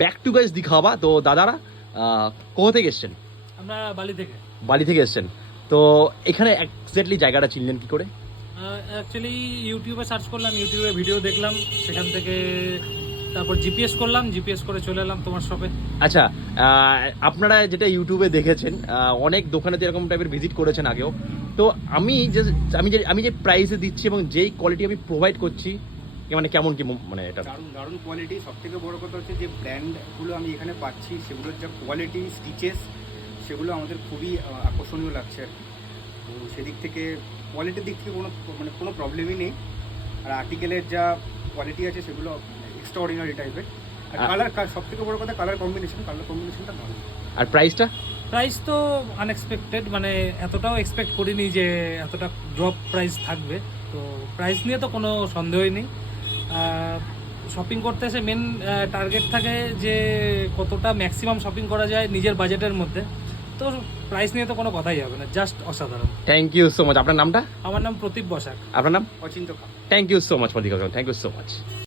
Back to guys দিখাবা। তো দাদারা কোথা থেকে এসছেন? আমরা বালি থেকে এসছেন। তো এখানে এক্স্যাক্টলি জায়গাটা চিনলেন কি করে? অ্যাকচুয়ালি ইউটিউবে সার্চ করলাম, ইউটিউবে ভিডিও দেখলাম, সেখান থেকে তারপর জিপিএস করলাম, জিপিএস করে চলে এলাম তোমার শপে। আচ্ছা, আপনারা যেটা ইউটিউবে দেখেছেন, অনেক দোকানে তো এরকম টাইপের ভিজিট করেছেন আগেও। তো আমি যে প্রাইসে দিচ্ছি এবং যেই কোয়ালিটি আমি প্রোভাইড করছি, মানে কেমন কি, মানে এটা দারুণ কোয়ালিটি। সব থেকে বড় কথা হচ্ছে যে ব্র্যান্ডগুলো আমি এখানে পাচ্ছি, সেগুলোর যা কোয়ালিটি, স্টিচেস, সেগুলো আমাদের খুবই আকর্ষণীয় লাগছে। তো সেদিক থেকে কোয়ালিটির দিক থেকে কোনো প্রবলেমই নেই। আর আর্টিকেলের যা কোয়ালিটি আছে সেগুলো এক্সট্রা অর্ডিনারি টাইপের। আর কালার, সব থেকে বড় কথা কালার কম্বিনেশনটা ভালো। আর প্রাইসটা? প্রাইস তো আনএক্সপেক্টেড, মানে এতটাও এক্সপেক্ট করিনি যে এতটা ড্রপ প্রাইস থাকবে। তো প্রাইস নিয়ে তো কোনো সন্দেহই নেই। শপিং করতে এসে মেন টার্গেট থাকে যে কতটা ম্যাক্সিমাম শপিং করা যায় নিজের বাজেটের মধ্যে। তো প্রাইস নিয়ে তো কোনো কথাই হবে না, জাস্ট অসাধারণ। Thank you so much. আপনার নামটা? আমার নাম প্রদীপ বসাক। আপনার নাম? Achinta. Thank you so much for the call. Thank you so much.